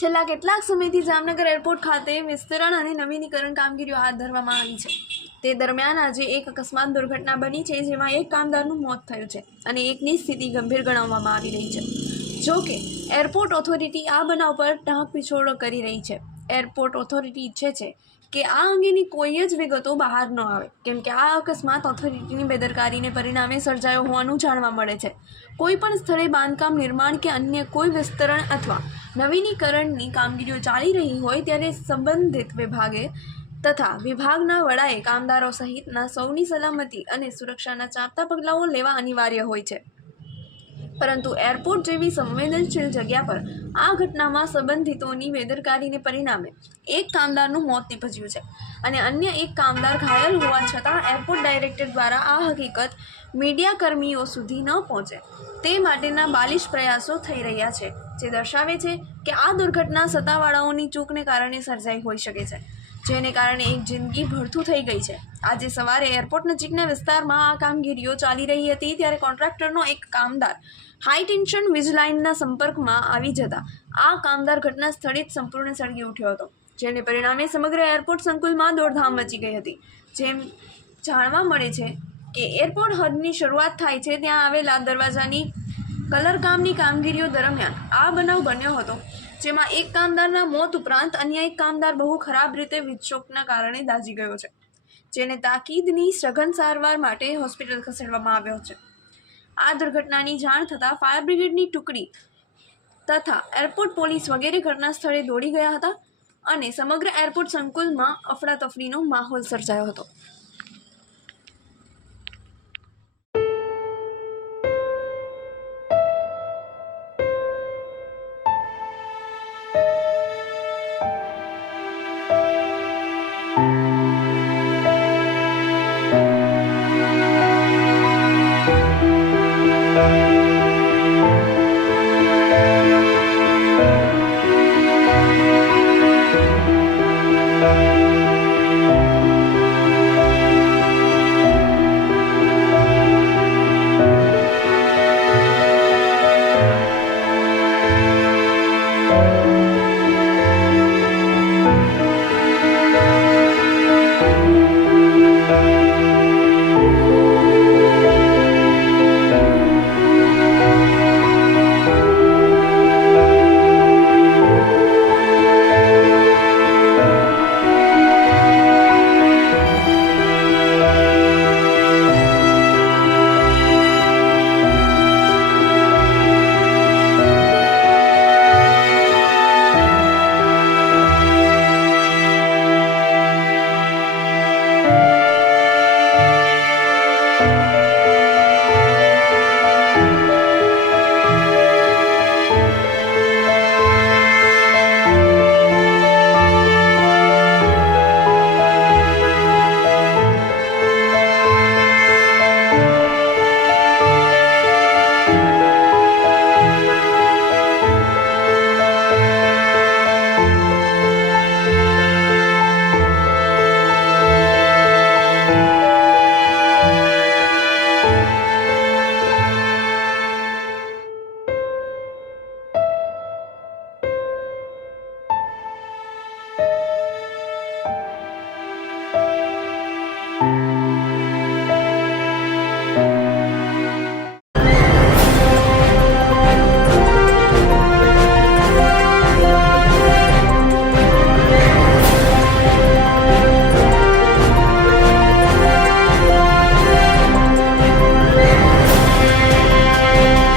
છેલ્લા કેટલાક સમયથી જામનગર એરપોર્ટ ખાતે વિસ્તરણ અને નવીનીકરણ કામગીરીઓ હાથ ધરવામાં આવી છે। તે દરમિયાન આજે એક અકસ્માત દુર્ઘટના બની છે, જેમાં એક કામદારનું મોત થયું છે અને એકની સ્થિતિ ગંભીર ગણાવવામાં આવી રહી છે। જો કે એરપોર્ટ ઓથોરિટી આ બનાવ પર ઢાંકપિછોડ કરી રહી છે। એરપોર્ટ ઓથોરિટી ઈચ્છે છે કે આ અંગેની કોઈ જ વિગતો બહાર ન આવે, કેમ કે આ અકસ્માત ઓથોરિટીની બેદરકારીને પરિણામે સર્જાયો હોવાનું જાણવા મળે છે। કોઈપણ સ્થળે બાંધકામ, નિર્માણ કે અન્ય કોઈ વિસ્તરણ અથવા નવીનીકરણની કામગીરીઓ ચાલી રહી હોય ત્યારે સંબંધિત વિભાગે તથા વિભાગના વડાએ કામદારો સહિતના સૌની સલામતી અને સુરક્ષાના ચાપતા પગલાઓ લેવા અનિવાર્ય હોય છે। પરંતુ એરપોર્ટ જેવી સંવેદનશીલ જગ્યા પર આ ઘટનામાં સંબંધિતોની બેદરકારીને પરિણામે એક કામદારનું મોત નીપજ્યું છે અને અન્ય એક કામદાર ઘાયલ હોવા છતાં એરપોર્ટ ડાયરેક્ટર દ્વારા આ હકીકત મીડિયાકર્મીઓ સુધી ન પહોંચે તે માટેના બાલિશ પ્રયાસો થઈ રહ્યા છે, જે દર્શાવે છે કે આ દુર્ઘટના સત્તાવાળાઓની ચૂકને કારણે સર્જાઈ હોઈ શકે છે, જેને કારણે એક જિંદગી ભડથું થઈ ગઈ છે। આજે સવારે એરપોર્ટ નજીકના વિસ્તારમાં આ કામગીરીઓ ચાલી રહી હતી ત્યારે કોન્ટ્રાક્ટરનો એક કામદાર હાઈ ટેન્શન વીજ લાઇનના સંપર્કમાં આવી જતા આ કામદાર ઘટના સ્થળે જ સંપૂર્ણ સળગી ઉઠ્યો હતો, જેને પરિણામે સમગ્ર એરપોર્ટ સંકુલમાં દોડધામ મચી ગઈ હતી। જેમ જાણવા મળે છે કે એરપોર્ટ હદની શરૂઆત થાય છે ત્યાં આવેલા દરવાજાની કલરકામની કામગીરીઓ દરમિયાન આ બનાવ બન્યો હતો, જેમાં એક કામદારના મોત ઉપરાંત અન્ય એક કામદાર બહુ ખરાબ રીતે વીજશોકના કારણે દાઝી ગયો છે, જેને તાકીદની સઘન સારવાર માટે હોસ્પિટલ ખસેડવામાં આવ્યો છે। આ દુર્ઘટનાની જાણ થતાં ફાયર બ્રિગેડની ટુકડી તથા એરપોર્ટ પોલીસ વગેરે ઘટના સ્થળે દોડી ગયા હતા અને સમગ્ર એરપોર્ટ સંકુલમાં અફડાતફડીનો માહોલ સર્જાયો હતો।